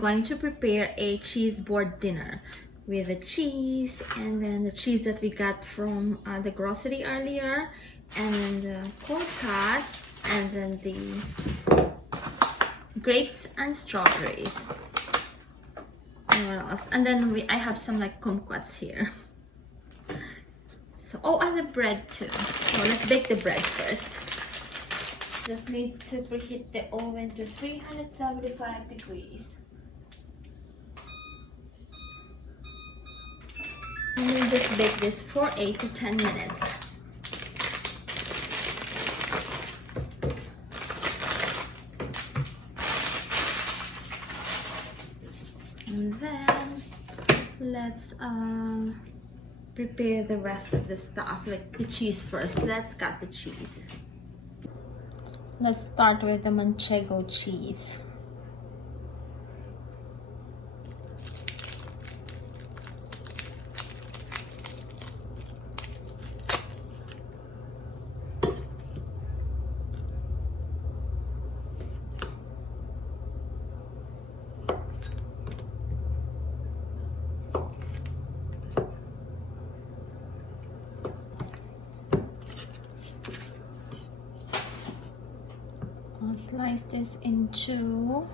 going to prepare a cheese board dinner with the cheese, and then the cheese that we got from the grocery earlier, and then the cold cuts, and then the grapes and strawberries. And what else? And then I have some like kumquats here. So, oh, and the bread too. So let's bake the bread first. Just need to preheat the oven to 375 degrees. And we'll just bake this for 8 to 10 minutes. And then let's prepare the rest of the stuff, like the cheese first. Let's cut the cheese. Let's start with the manchego cheese. I'll slice this into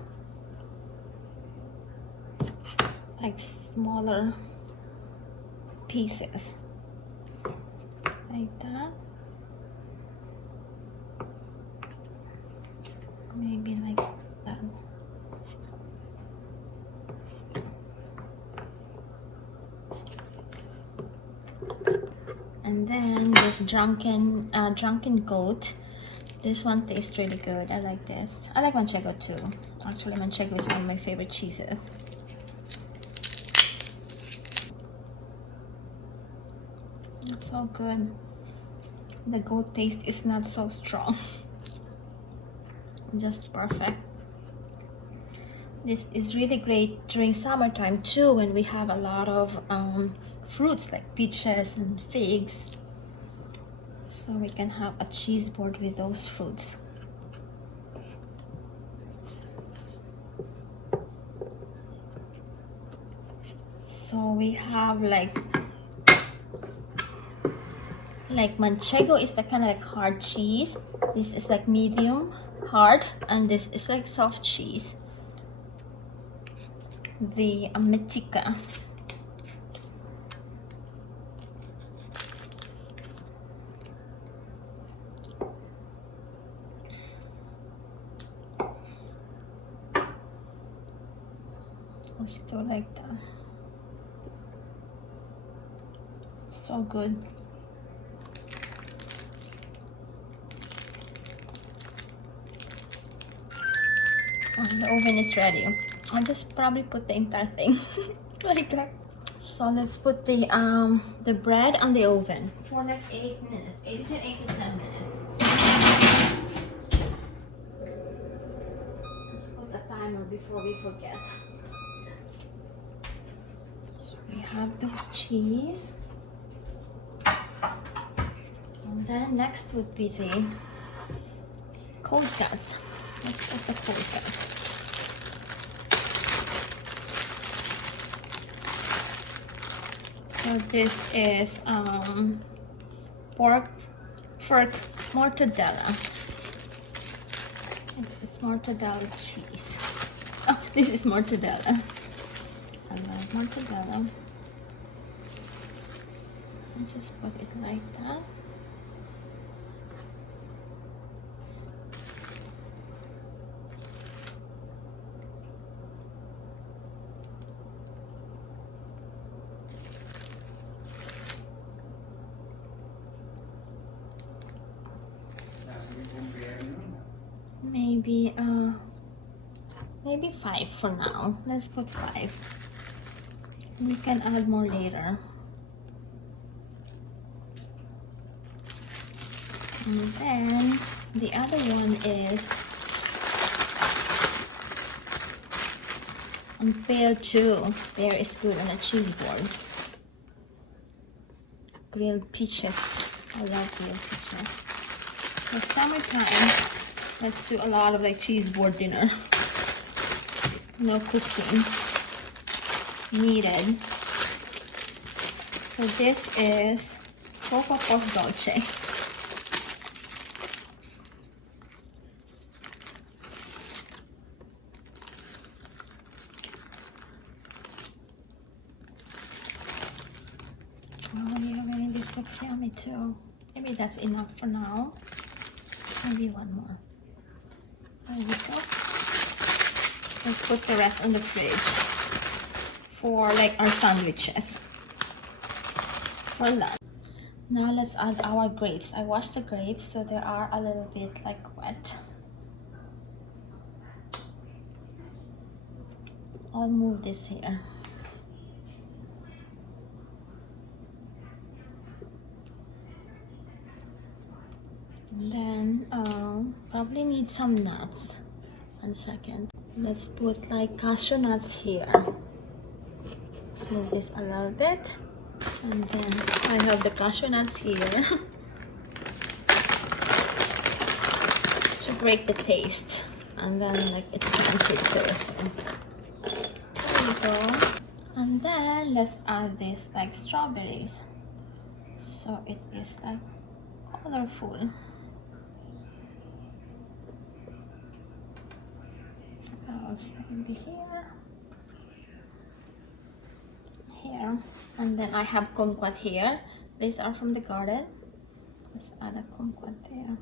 like smaller pieces, like that. Maybe like that. And then this drunken goat. This one tastes really good. I like this. I like manchego too. Actually, manchego is one of my favorite cheeses. It's so good. The goat taste is not so strong. Just perfect. This is really great during summertime too, when we have a lot of fruits like peaches and figs. So we can have a cheese board with those fruits. So we have like manchego is the kind of like hard cheese. This is like medium hard, and this is like soft cheese. The Metica. Let's do like that. So good. The oven is ready. I'll just probably put the entire thing like that. So let's put the bread on the oven for like 8 minutes, 8 to 10 minutes. Let's put a timer before we forget. We have those cheese, and then next would be the cold cuts. Let's put the cold cuts. So this is pork mortadella. This is mortadella cheese. Oh, this is mortadella. I love mortadella. And just put it like that. Maybe 5 for now. Let's put 5. We can add more later. And then the other one is pear too. Pear is good on a cheese board. Grilled peaches. I love grilled peaches. So summertime, let's do a lot of like cheese board dinner. No cooking needed. So this is cocoa puff dolce. Oh yeah, this looks yummy too. Maybe that's enough for now. Maybe one more. There we go. Let's put the rest in the fridge for like our sandwiches. We're done. Now let's add our grapes. I washed the grapes so they are a little bit like wet. I'll move this here. And then probably need some nuts. 1 second. Let's put like cashew nuts here. Let's move this a little bit. And then I have the cashew nuts here to break the taste. And then like it's crunchy too. So there we go. And then let's add this like strawberries. So it is like colorful. Maybe here, and then I have kumquat here. These are from the garden. Let's add a kumquat there.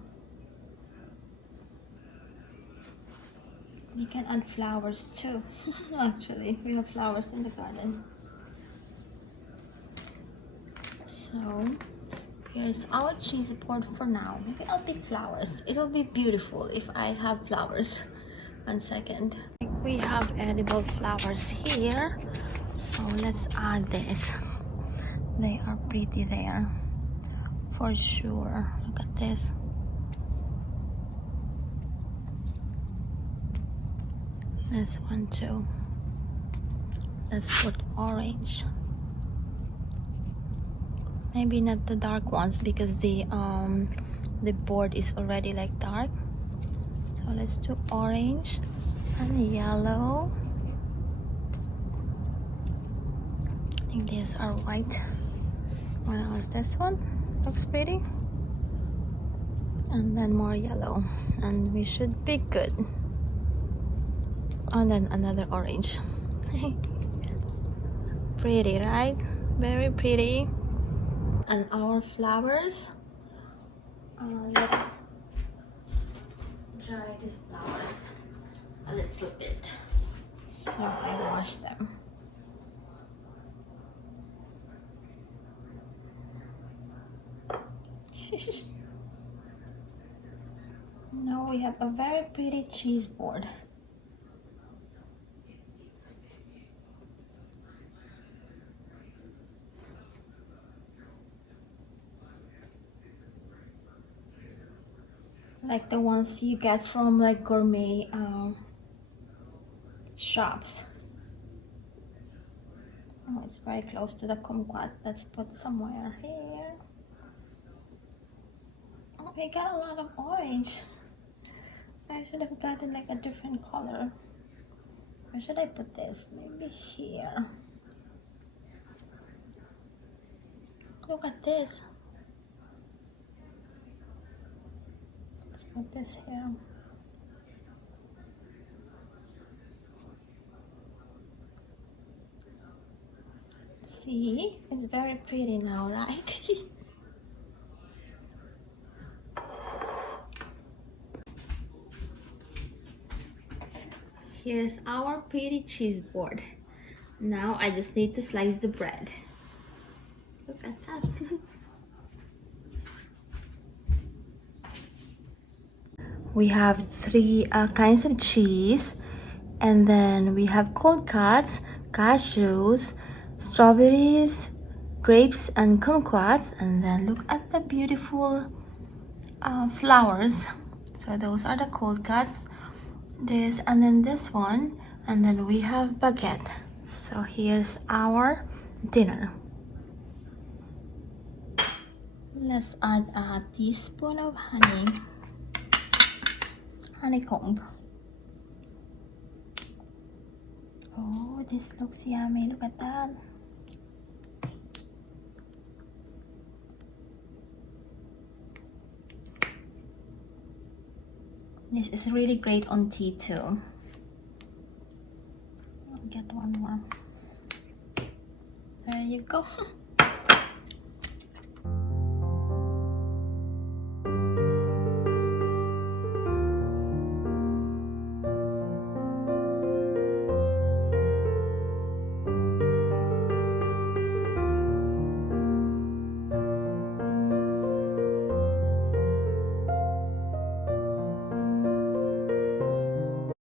You can add flowers too. Actually, we have flowers in the garden. So here's our cheese board for now. Maybe I'll pick flowers. It'll be beautiful if I have flowers. 1 second. We have edible flowers here, so let's add this. They are pretty there for sure. Look at this. This one too. Let's put orange. Maybe not the dark ones because the board is already like dark. So let's do orange and yellow. I think these are white. What else? This one looks pretty. And then more yellow. And we should be good. And then another orange. Pretty, right? Very pretty. And our flowers. Let's dry these flowers a little bit. So I wash them. Now we have a very pretty cheese board. Like the ones you get from like gourmet shops. Oh, it's very close to the kumquat. Let's put somewhere here. Oh, we got a lot of orange. I should have gotten like a different color. Where should I put this? Maybe here. Look at this. Let's put this here. See, it's very pretty now, right? Here's our pretty cheese board. Now I just need to slice the bread. Look at that. We have three kinds of cheese, and then we have cold cuts, cashews, strawberries, grapes, and kumquats. And then look at the beautiful flowers. So those are the cold cuts. This and then this one, and then we have baguette. So here's our dinner. Let's add a teaspoon of honeycomb. Oh, this looks yummy. Look at that. This is really great on tea too. I'll get one more. There you go.